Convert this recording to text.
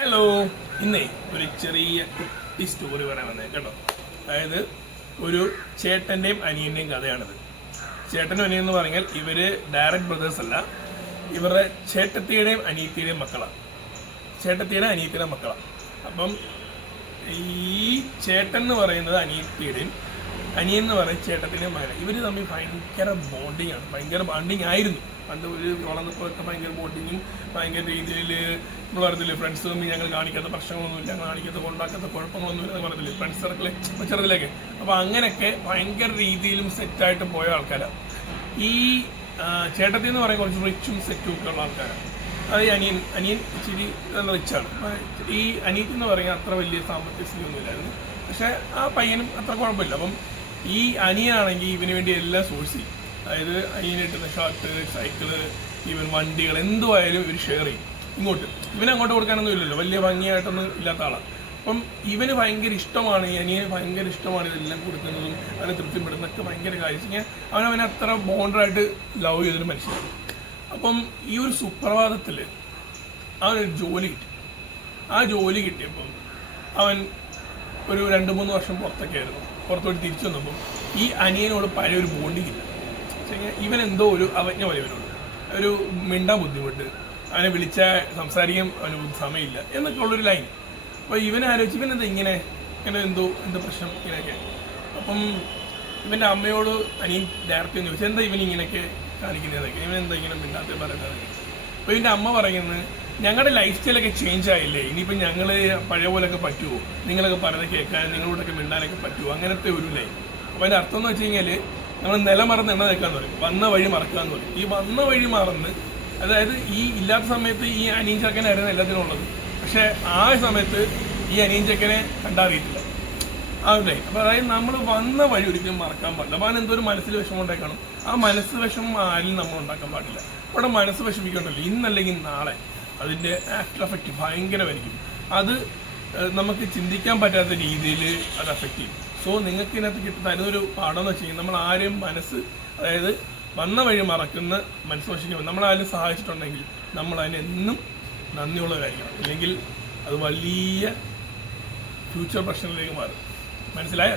Hello, ഇന്നേ ഒരു ചെറിയ കുട്ടി സ്റ്റോറി പറയാൻ വന്നേ കേട്ടോ. അതായത് ഒരു ചേട്ടൻ്റെയും അനിയൻ്റെയും കഥയാണിത്. ചേട്ടനും അനിയൻ എന്ന് പറഞ്ഞാൽ ഇവര് ഡയറക്റ്റ് ബ്രദേഴ്സ് അല്ല, ഇവരുടെ ചേട്ടത്തിയുടെയും അനിയത്തിയുടെയും മക്കളാണ്. അപ്പം ഈ ചേട്ടൻ എന്ന് പറയുന്നത് അനിയത്തിയുടെയും അനിയൻ എന്ന് പറയുന്നത് ചേട്ടത്തിൻ്റെയും മകൻ. ഇവർ തമ്മിൽ ഭയങ്കര ബോണ്ടിങ് ആണ്, ഭയങ്കര ബോണ്ടിങ് ആയിരുന്നു. പണ്ട് ഒരു വളർന്നപ്പോഴൊക്കെ ഭയങ്കര ബോണ്ടിങ്ങും ഭയങ്കര രീതിയിൽ നമ്മൾ പറഞ്ഞില്ലേ, ഫ്രണ്ട്സ് തമ്മിൽ ഞങ്ങൾ കാണിക്കാത്ത പ്രശ്നങ്ങളൊന്നുമില്ല, കാണിക്കാത്ത കൊണ്ടാക്കാത്ത കുഴപ്പങ്ങളൊന്നുമില്ല എന്ന് പറഞ്ഞില്ലേ, ഫ്രണ്ട്സ് സർക്കിള് ചെറുതിലേക്ക്. അപ്പോൾ അങ്ങനെയൊക്കെ ഭയങ്കര രീതിയിലും സെറ്റായിട്ട് പോയ ആൾക്കാരാണ്. ഈ ചേട്ടത്തി എന്ന് പറയുന്നത് കുറച്ച് റിച്ചും സെറ്റും ഒക്കെ ഉള്ള ആൾക്കാരാണ്. അത് അനിയൻ ഇച്ചിരി നല്ല റിച്ചാണ്. ഈ അനിയത്തി എന്ന് പറയുന്നത് അത്ര വലിയ സാമ്പത്തിക സ്ഥിതിയൊന്നുമില്ലായിരുന്നു, പക്ഷെ ആ പയ്യനും അത്ര കുഴപ്പമില്ല. അപ്പം ഈ അനിയനാണെങ്കിൽ ഇവന് വേണ്ടി എല്ലാം സോഴ്സ് ചെയ്യും. അതായത് അനിയനിട്ടുന്ന ഷർട്ട്, സൈക്കിള്, ഈവൻ വണ്ടികൾ എന്തുമായാലും ഇവർ ഷെയർ ചെയ്യും. ഇവന് അങ്ങോട്ട് കൊടുക്കാനൊന്നും ഇല്ലല്ലോ, വലിയ ഭംഗിയായിട്ടൊന്നും ഇല്ലാത്ത ആളാണ്. അപ്പം ഇവന് ഭയങ്കര ഇഷ്ടമാണ്, ഈ അനിയന് ഭയങ്കര ഇഷ്ടമാണ് ഇതെല്ലാം കൊടുക്കുന്നതും അവനെ തൃപ്തിപ്പെടുന്നതൊക്കെ ഭയങ്കര കാര്യം. അവനെ അത്ര ബോണ്ടറായിട്ട് ലവ് ചെയ്തൊരു മനുഷ്യനാണ്. അപ്പം ഈ ഒരു സുപ്രഭാതത്തിൽ അവനൊരു ജോലി കിട്ടി. ആ ജോലി കിട്ടിയപ്പം അവൻ ഒരു 2-3 വർഷം പുറത്തോട്ട് തിരിച്ചു വന്നപ്പോൾ ഈ അനിയനോട് പഴയ ഒരു ബോണ്ടിങ് ഇല്ല. ഇവനെന്തോ ഒരു അവജ്ഞ പോലെ ഇവനോട് ഒരു മിണ്ടാൻ ബുദ്ധിമുട്ട്, അവനെ വിളിച്ചാൽ സംസാരിക്കാൻ അവന് സമയമില്ല എന്നൊക്കെ ഉള്ളൊരു ലൈൻ. അപ്പോൾ ഇവനെ ആലോചിച്ച് ഇവനെന്താ ഇങ്ങനെ എന്തോ പ്രശ്നം ഇങ്ങനെയൊക്കെ. അപ്പം ഇവൻ്റെ അമ്മയോട് അനിയൻ ഡയറക്റ്റ് ചോദിച്ചു, എന്താ ഇവൻ ഇങ്ങനെയൊക്കെ കാണിക്കുന്നതൊക്കെ, ഇവനെന്താ ഇങ്ങനെ മിണ്ടാത്ത പറയുന്നത്. അപ്പോൾ ഇവൻ്റെ അമ്മ പറയുന്നത്, ഞങ്ങളുടെ ലൈഫ് സ്റ്റൈലൊക്കെ ചേഞ്ച് ആയില്ലേ, ഇനിയിപ്പോൾ ഞങ്ങൾ പഴയ പോലെയൊക്കെ പറ്റുമോ, നിങ്ങളൊക്കെ പറയുന്നത് കേൾക്കാൻ, നിങ്ങളോടൊക്കെ മിണ്ടാനൊക്കെ പറ്റുമോ, അങ്ങനത്തെ ഒരു ലൈൻ. അപ്പോൾ അതിൻ്റെ അർത്ഥം എന്ന് വെച്ച് കഴിഞ്ഞാൽ നമ്മൾ നില മറന്ന് എണ്ണ തേക്കാന്ന് പറയും, വന്ന വഴി മറക്കാന്ന് പറയും. ഈ വന്ന വഴി മറന്ന്, അതായത് ഈ ഇല്ലാത്ത സമയത്ത് ഈ അനിയൻ ചക്കനായിരുന്നു എല്ലാത്തിനും ഉള്ളത്, പക്ഷെ ആ സമയത്ത് ഈ അനിയൻ ചക്കനെ കണ്ടാറിയിട്ടില്ല ആ ഒരു ലൈൻ. അപ്പോൾ അതായത് നമ്മൾ വന്ന വഴി ഒരിക്കലും മറക്കാൻ പാടില്ല. അപ്പോൾ അവൻ എന്തൊരു മനസ്സിൽ വിഷമം ഉണ്ടായി കാണും, ആ മനസ്സ് വിഷമം ആരും നമ്മൾ ഉണ്ടാക്കാൻ പാടില്ല. അവിടെ മനസ്സ് വിഷമിക്കണ്ടല്ലോ, ഇന്നല്ലെങ്കിൽ നാളെ അതിൻ്റെ ആഫ്റ്റർ എഫക്റ്റ് ഭയങ്കരമായിരിക്കും. അത് നമുക്ക് ചിന്തിക്കാൻ പറ്റാത്ത രീതിയിൽ അത് എഫക്റ്റ് ചെയ്യും. സോ നിങ്ങൾക്ക് ഇതിനകത്ത് തരുന്നൊരു പാഠം എന്ന് വെച്ച് കഴിഞ്ഞാൽ, നമ്മൾ ആരും അതായത് വന്ന വഴി മറക്കുന്ന മനസ്സ് വശിക്കുമ്പോൾ നമ്മളാരും സഹായിച്ചിട്ടുണ്ടെങ്കിൽ നമ്മൾ അതിനെന്നും നന്ദിയുള്ള കാര്യമാണ്. ഇല്ലെങ്കിൽ അത് വലിയ ഫ്യൂച്ചർ പ്രശ്നങ്ങളിലേക്ക് മാറും. മനസ്സിലായോ?